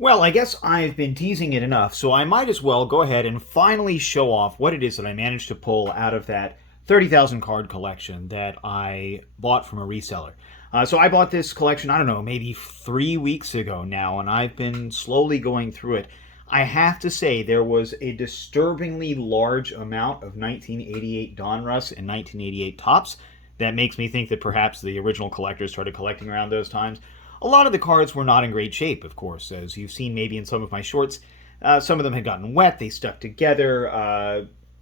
Well, I guess I've been teasing it enough, so I might as well go ahead and finally show off what it is that I managed to pull out of that 30,000 card collection that I bought from a reseller. So I bought this collection, I don't know, maybe 3 weeks ago now, and I've been slowly going through it. I have to say, there was a disturbingly large amount of 1988 Donruss and 1988 Tops that makes me think that perhaps the original collectors started collecting around those times. A lot of the cards were not in great shape, of course, as you've seen maybe in some of my shorts. Some of them had gotten wet, they stuck together.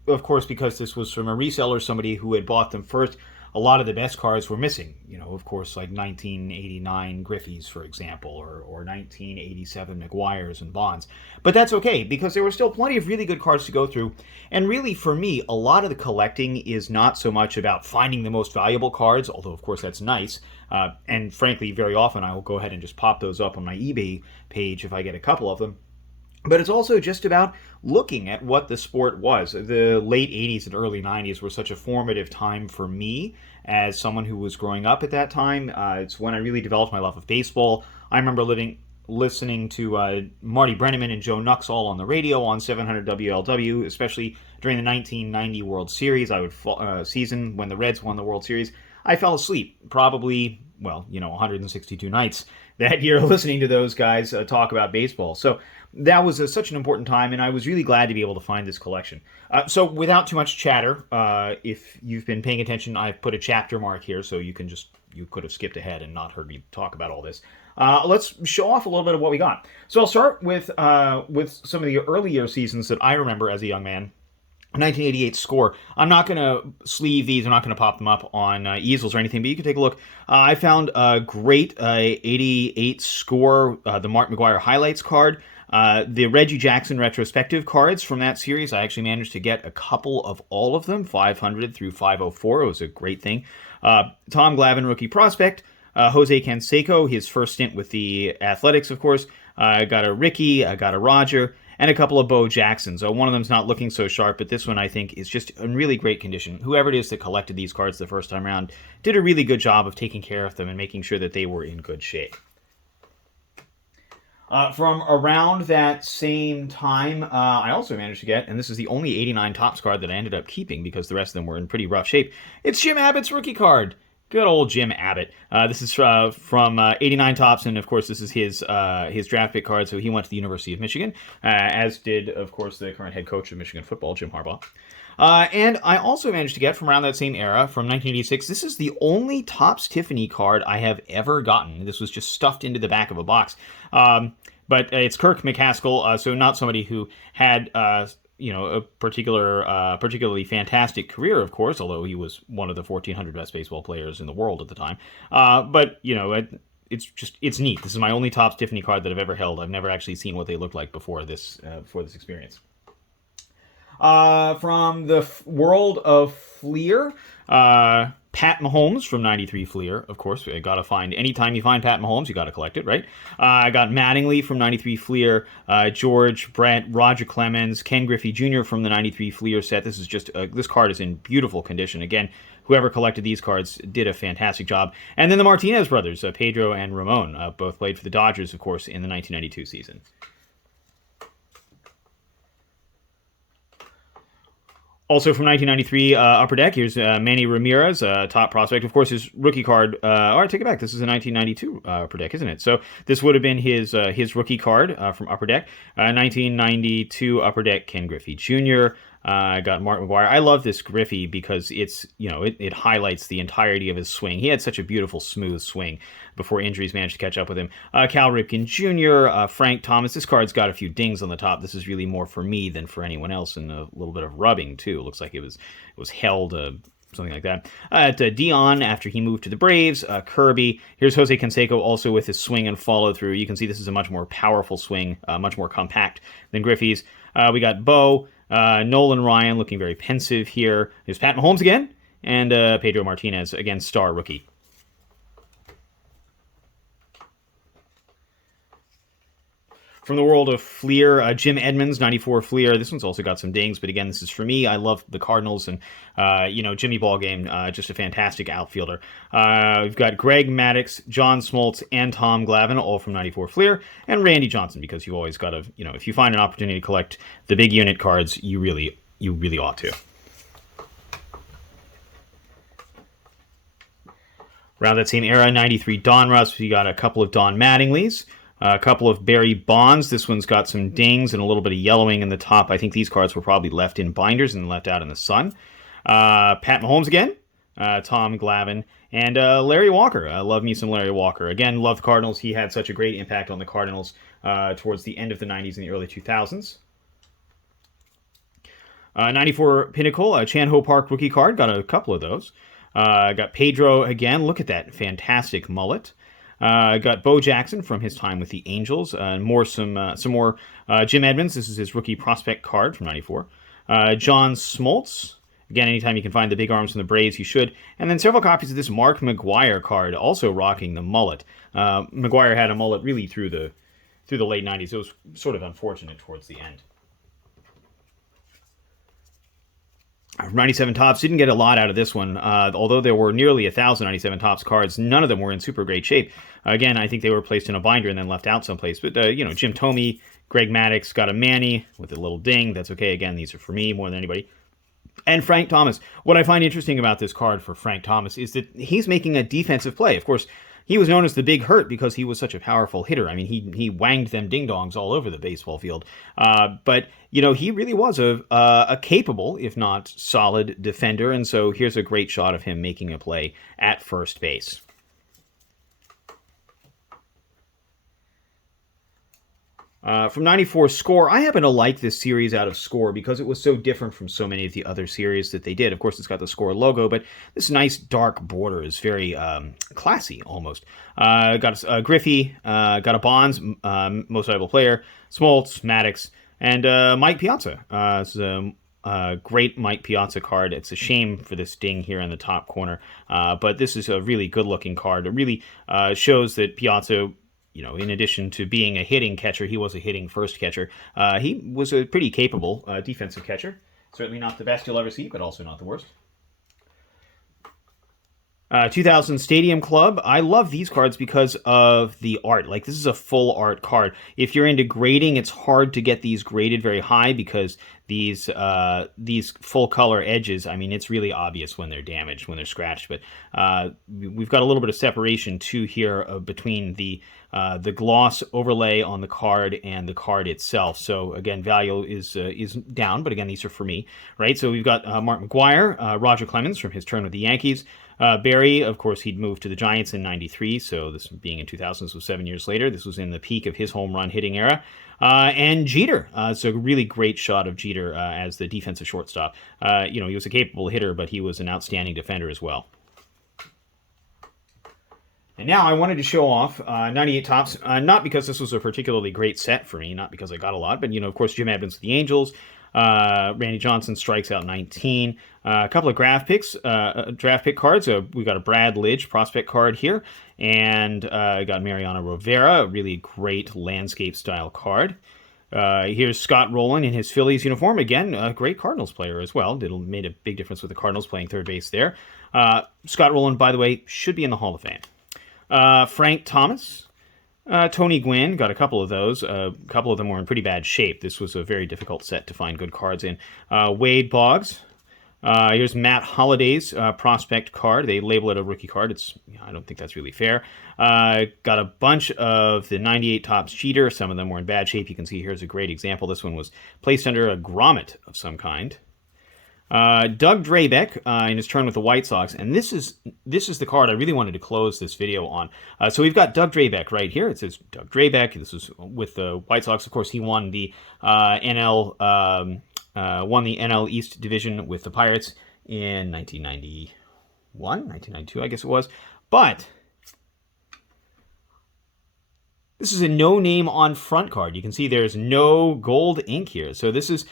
Of course, because this was from a reseller, somebody who had bought them first, a lot of the best cards were missing. You know, of course, like 1989 Griffeys, for example, or 1987 McGuire's and Bonds. But that's okay, because there were still plenty of really good cards to go through. And really, for me, a lot of the collecting is not so much about finding the most valuable cards, although, of course, that's nice. And frankly, very often I will go ahead and just pop those up on my eBay page if I get a couple of them. But it's also just about looking at what the sport was. The late 80s and early 90s were such a formative time for me as someone who was growing up at that time. It's when I really developed my love of baseball. I remember listening to Marty Brennaman and Joe Nuxall on the radio on 700 WLW, especially during the 1990 World Series. I would season when the Reds won the World Series. I fell asleep probably, 162 nights that year listening to those guys talk about baseball. So that was such an important time, and I was really glad to be able to find this collection. So without too much chatter, if you've been paying attention, I've put a chapter mark here, so you could have skipped ahead and not heard me talk about all this. Let's show off a little bit of what we got. So I'll start with some of the earlier seasons that I remember as a young man. 1988 score. I'm not going to sleeve these. I'm not going to pop them up on easels or anything, but you can take a look. I found a great 88 score, the Mark McGuire highlights card. The Reggie Jackson retrospective cards from that series, I actually managed to get a couple of all of them, 500 through 504. It was a great thing. Tom Glavine, rookie prospect. Jose Canseco, his first stint with the Athletics, of course. I got a Ricky, I got a Roger, and a couple of Bo Jacksons. One of them's not looking so sharp, but this one I think is just in really great condition. Whoever it is that collected these cards the first time around did a really good job of taking care of them and making sure that they were in good shape. From around that same time, I also managed to get, and this is the only 89 Topps card that I ended up keeping because the rest of them were in pretty rough shape, it's Jim Abbott's rookie card. Good old Jim Abbott. This is from 89 Topps, and of course this is his draft pick card, so he went to the University of Michigan, as did, of course, the current head coach of Michigan football, Jim Harbaugh. And I also managed to get from around that same era, from 1986, this is the only Topps Tiffany card I have ever gotten. This was just stuffed into the back of a box. But it's Kirk McCaskill, so not somebody who had a particularly fantastic career, of course, although he was one of the 1,400 best baseball players in the world at the time. But it's neat. This is my only Topps Tiffany card that I've ever held. I've never actually seen what they looked like before this experience. From the world of Fleer, Pat Mahomes from 93 Fleer, of course. I gotta find, anytime you find Pat Mahomes, you gotta collect it, right? I got Mattingly from 93 Fleer, George Brett, Roger Clemens, Ken Griffey Jr. from the 93 Fleer set. This is just, this card is in beautiful condition. Again, whoever collected these cards did a fantastic job. And then the Martinez brothers, Pedro and Ramon, both played for the Dodgers, of course, in the 1992 season. Also from 1993, Upper Deck, here's Manny Ramirez, top prospect. Of course, his rookie card, all right, take it back. This is a 1992 Upper Deck, isn't it? So this would have been his rookie card from Upper Deck. 1992 Upper Deck, Ken Griffey Jr., I got Mark McGuire. I love this Griffey because it highlights the entirety of his swing. He had such a beautiful, smooth swing before injuries managed to catch up with him. Cal Ripken Jr., Frank Thomas. This card's got a few dings on the top. This is really more for me than for anyone else, and a little bit of rubbing too. It looks like it was held. Something like that. At Dion, after he moved to the Braves, Kirby. Here's Jose Canseco also with his swing and follow through. You can see this is a much more powerful swing, much more compact than Griffey's. We got Bo, Nolan Ryan looking very pensive here. There's Pat Mahomes again, and Pedro Martinez, again, star rookie. From the world of Fleer, Jim Edmonds, 94 Fleer. This one's also got some dings, but again, this is for me. I love the Cardinals and, Jimmy Ballgame, just a fantastic outfielder. We've got Greg Maddux, John Smoltz, and Tom Glavine, all from 94 Fleer, and Randy Johnson, because you always got to, if you find an opportunity to collect the big unit cards, you really ought to. Around that same era, 93 Donruss, we got a couple of Don Mattingleys. A couple of Barry Bonds. This one's got some dings and a little bit of yellowing in the top. I think these cards were probably left in binders and left out in the sun. Pat Mahomes again. Tom Glavine. And Larry Walker. I love me some Larry Walker. Again, love the Cardinals. He had such a great impact on the Cardinals towards the end of the 90s and the early 2000s. 94 Pinnacle. Chan Ho Park rookie card. Got a couple of those. Got Pedro again. Look at that fantastic mullet. Got Bo Jackson from his time with the Angels. Some more Jim Edmonds. This is his rookie prospect card from 94. John Smoltz. Again, anytime you can find the big arms from the Braves, you should. And then several copies of this Mark McGwire card, also rocking the mullet. McGwire had a mullet really through the late 90s. It was sort of unfortunate towards the end. 97 Topps, didn't get a lot out of this one. Although there were nearly 1,000 97 Topps cards, none of them were in super great shape. Again, I think they were placed in a binder and then left out someplace. But, Jim Thome, Greg Maddux, got a Manny with a little ding. That's okay. Again, these are for me more than anybody. And Frank Thomas. What I find interesting about this card for Frank Thomas is that he's making a defensive play. Of course, he was known as the Big Hurt because he was such a powerful hitter. I mean, he wanged them ding-dongs all over the baseball field. But, he really was a capable, if not solid, defender. And so here's a great shot of him making a play at first base. From 94 Score, I happen to like this series out of Score because it was so different from so many of the other series that they did. Of course, it's got the Score logo, but this nice dark border is very classy, almost. Got a Griffey, got a Bonds, most valuable player, Smoltz, Maddux, and Mike Piazza. It's a great Mike Piazza card. It's a shame for this ding here in the top corner, but this is a really good-looking card. It really shows that Piazza, in addition to being a hitting catcher, he was a hitting first catcher. He was a pretty capable defensive catcher. Certainly not the best you'll ever see, but also not the worst. 2000 Stadium Club. I love these cards because of the art. Like, this is a full art card. If you're into grading, it's hard to get these graded very high because these full color edges, I mean, it's really obvious when they're damaged, when they're scratched. But we've got a little bit of separation too here between the gloss overlay on the card and the card itself. So again, value is down, but again, these are for me, right? So we've got Mark McGwire, Roger Clemens from his turn with the Yankees. Barry, of course, he'd moved to the Giants in 93, so this being in 2000, so 7 years later. This was in the peak of his home run hitting era. And Jeter. It's a really great shot of Jeter as the defensive shortstop. He was a capable hitter, but he was an outstanding defender as well. And now I wanted to show off 98 Topps, not because this was a particularly great set for me, not because I got a lot, but, of course, Jim Edmonds with the Angels. Randy Johnson strikes out 19. A couple of draft pick cards. We got a Brad Lidge prospect card here, and got Mariano Rivera, a really great landscape-style card. Here's Scott Rowland in his Phillies uniform. Again, a great Cardinals player as well. Made a big difference with the Cardinals playing third base there. Scott Rowland, by the way, should be in the Hall of Fame. Frank Thomas. Tony Gwynn, got a couple of those. A couple of them were in pretty bad shape. This was a very difficult set to find good cards in. Wade Boggs. Here's Matt Holliday's prospect card. They label it a rookie card. I don't think that's really fair. Got a bunch of the 98 Topps Jeter. Some of them were in bad shape. You can see here's a great example. This one was placed under a grommet of some kind. Doug Drabek in his turn with the White Sox, and this is the card I really wanted to close this video on. So we've got Doug Drabek right here. It says Doug Drabek. This was with the White Sox. Of course, he won the NL East Division with the Pirates in 1992, I guess it was. But this is a no name on front card. You can see there's no gold ink here. So this is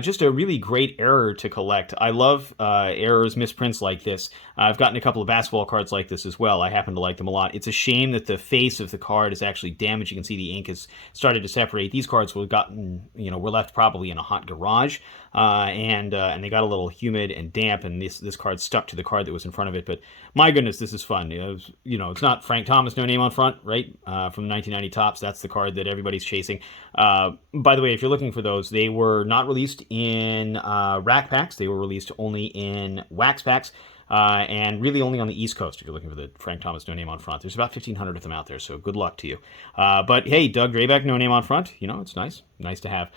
just a really great error to collect. I love errors, misprints like this. I've gotten a couple of basketball cards like this as well. I happen to like them a lot. It's a shame that the face of the card is actually damaged. You can see the ink has started to separate. These cards were left probably in a hot garage, and they got a little humid and damp, and this card stuck to the card that was in front of it. But my goodness, this is fun. It's not Frank Thomas, no name on front, right? From 1990 Topps. That's the card that everybody's chasing. By the way, if you're looking for those, they were not released in rack packs. They were released only in wax packs. And really only on the East Coast if you're looking for the Frank Thomas no name on front. There's about 1,500 of them out there, so good luck to you. But hey, Doug Drabek no name on front. It's nice to have.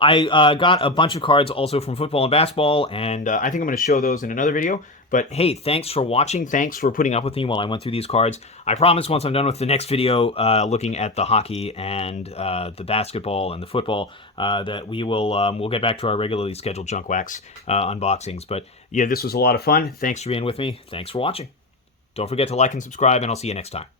I got a bunch of cards also from football and basketball, and I think I'm going to show those in another video. But hey, thanks for watching. Thanks for putting up with me while I went through these cards. I promise once I'm done with the next video looking at the hockey and the basketball and the football that we'll get back to our regularly scheduled junk wax unboxings. But yeah, this was a lot of fun. Thanks for being with me. Thanks for watching. Don't forget to like and subscribe, and I'll see you next time.